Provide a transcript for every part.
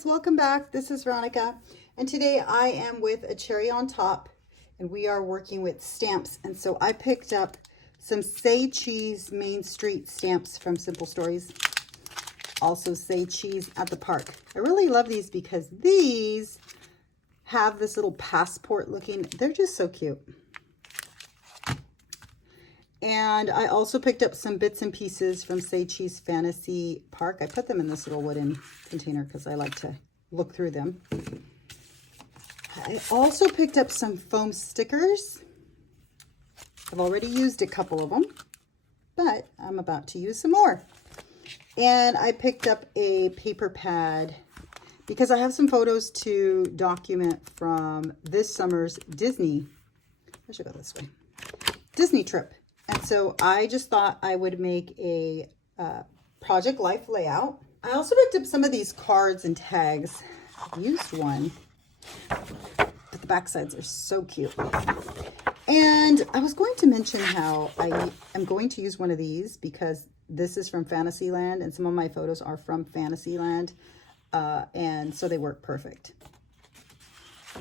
guys, welcome back. This is Veronica, and today I am with a cherry on top, and we are working with stamps. And so I picked up some Say Cheese Main Street stamps from Simple Stories. Also Say Cheese at the Park. I really love these because these have this little passport looking, they're just so cute. And I also picked up some bits and pieces from Say Cheese Fantasy Park. I put them in this little wooden container because I like to look through them. I also picked up some foam stickers. I've already used a couple of them, but I'm about to use some more. And I picked up a paper pad because I have some photos to document from this summer's Disney. I should go this way. Disney trip. And so I just thought I would make a Project Life layout. I also picked up some of these cards and tags. I've used one, but the back sides are so cute. And I was going to mention how I am going to use one of these because this is from Fantasyland and some of my photos are from Fantasyland. And so they work perfect.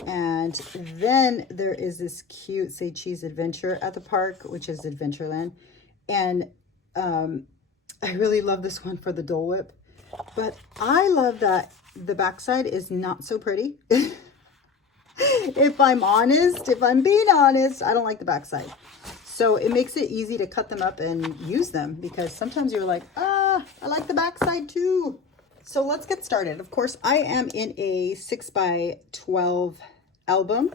And then there is this cute Say Cheese Adventure at the Park, which is Adventureland. And I really love this one for the Dole Whip. But I love that the backside is not so pretty. If I'm being honest, I don't like the backside. So it makes it easy to cut them up and use them because sometimes you're like, I like the backside too. So let's get started. Of course, I am in a 6x12 album,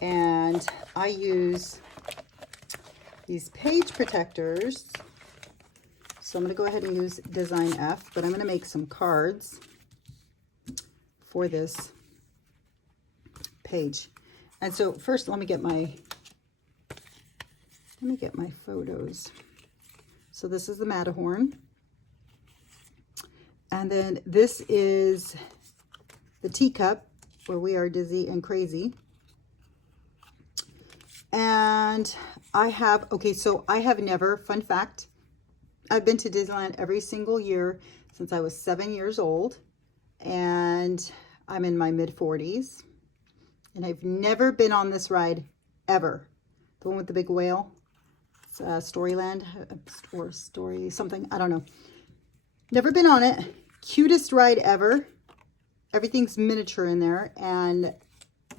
and I use these page protectors. So I'm going to go ahead and use Design F, but I'm going to make some cards for this page. And so first, let me get my photos. So this is the Matterhorn. And then this is the teacup where we are dizzy and crazy. And I have never, fun fact, I've been to Disneyland every single year since I was 7 years old. And I'm in my mid-40s. And I've never been on this ride ever. The one with the big whale. It's Storyland or Story something. I don't know. Never been on it. Cutest ride ever. Everything's miniature in there and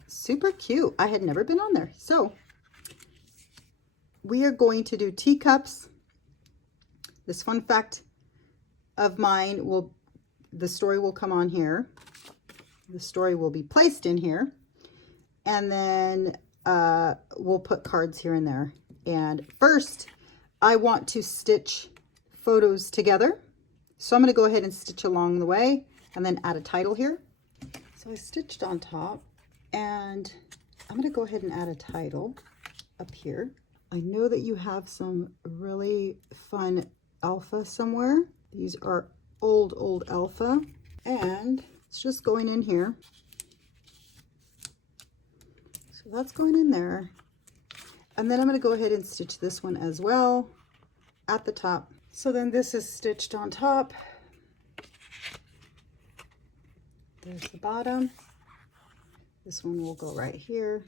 super cute. I had never been on there. So we are going to do teacups. This fun fact of mine the story will come on here. The story will be placed in here. And then we'll put cards here and there. And first, I want to stitch photos together. So I'm going to go ahead and stitch along the way and then add a title here. So I stitched on top and I'm going to go ahead and add a title up here. I know that you have some really fun alpha somewhere. These are old alpha and it's just going in here. So that's going in there. And then I'm going to go ahead and stitch this one as well at the top. So then this is stitched on top. There's the bottom. This one will go right here.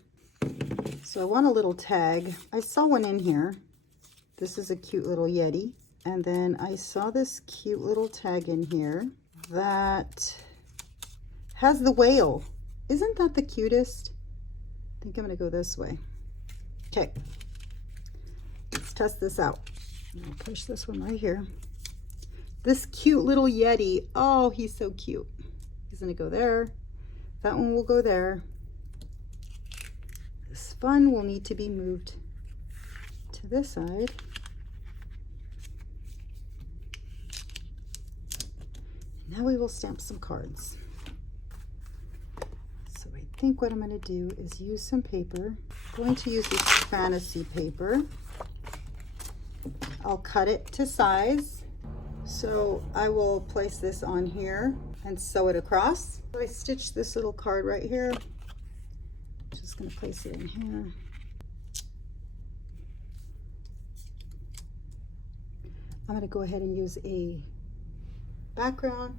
So I want a little tag. I saw one in here. This is a cute little Yeti. And then I saw this cute little tag in here that has the whale. Isn't that the cutest? I think I'm going to go this way. Okay. Let's test this out. I'll push this one right here. This cute little Yeti. Oh, he's so cute. He's going to go there. That one will go there. This fun will need to be moved to this side. Now we will stamp some cards. So I think what I'm going to do is use some paper. I'm going to use this fantasy paper. I'll cut it to size. So I will place this on here and sew it across. So I stitched this little card right here. Just going to place it in here. I'm going to go ahead and use a background.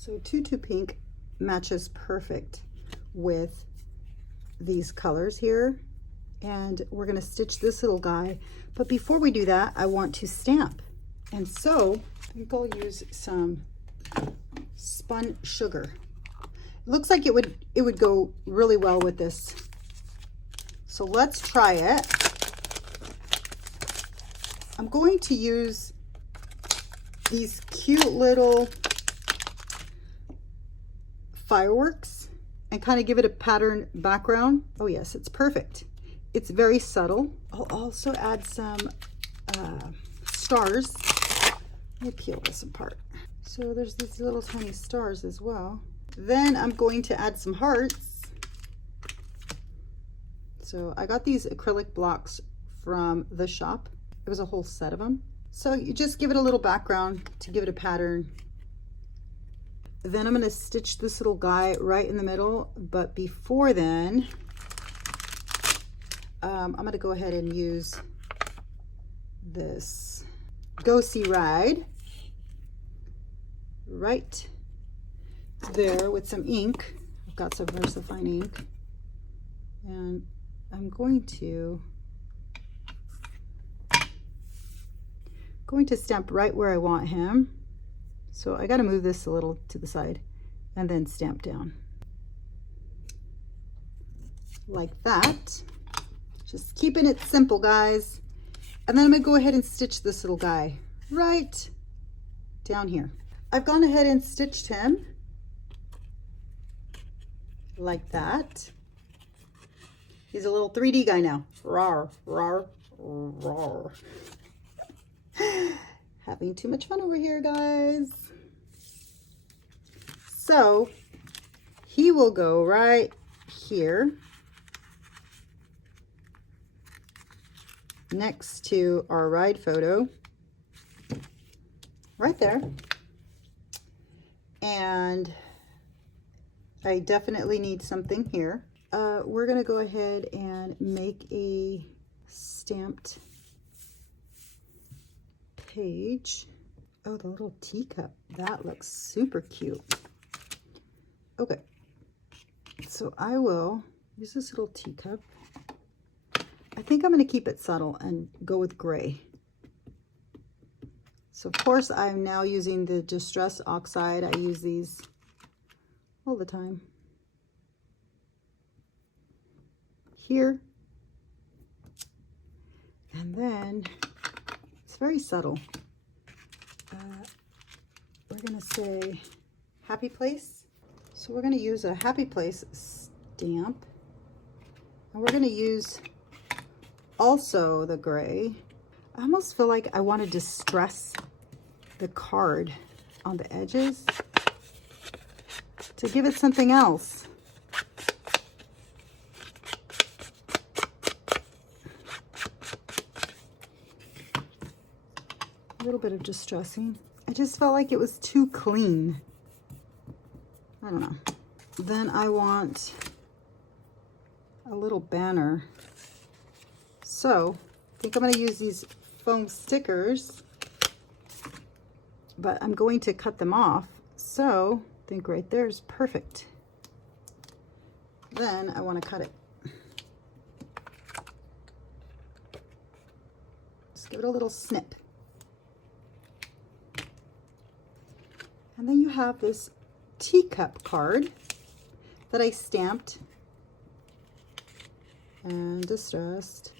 So Tutu Pink matches perfect with these colors here. And we're gonna stitch this little guy. But before we do that, I want to stamp. And so I think I'll use some spun sugar. It looks like it would go really well with this. So let's try it. I'm going to use these cute little fireworks and kind of give it a pattern background. Oh yes, it's perfect. It's very subtle. I'll also add some stars. Let me peel this apart. So there's these little tiny stars as well. Then I'm going to add some hearts. So I got these acrylic blocks from the shop. It was a whole set of them. So you just give it a little background to give it a pattern. Then I'm going to stitch this little guy right in the middle. But before then, I'm going to go ahead and use this Go See Ride right there with some ink. I've got some VersaFine ink. And I'm going to stamp right where I want him. So I got to move this a little to the side and then stamp down. Like that. Just keeping it simple, guys. And then I'm going to go ahead and stitch this little guy right down here. I've gone ahead and stitched him like that. He's a little 3D guy now. Rawr, rawr, rawr. Having too much fun over here, guys. So he will go right here next to our ride photo, right there. And I definitely need something here. We're gonna go ahead and make a stamped page. Oh, the little teacup, that looks super cute. Okay, so I will use this little teacup. I think I'm going to keep it subtle and go with gray. So of course I'm now using the Distress Oxide. I use these all the time. Here. And then it's very subtle. We're going to say Happy Place. So we're going to use a Happy Place stamp. And we're going to use also the gray. I almost feel like I want to distress the card on the edges to give it something else. A little bit of distressing. I just felt like it was too clean. I don't know. Then I want a little banner. So I think I'm going to use these foam stickers, but I'm going to cut them off. So I think right there is perfect. Then I want to cut it. Just give it a little snip. And then you have this teacup card that I stamped and distressed.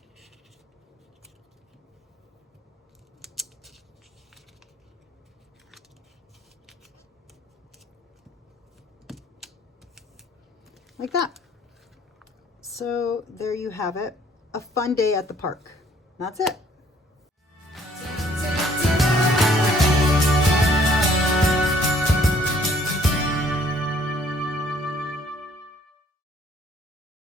Like that. So there you have it. A fun day at the park. That's it.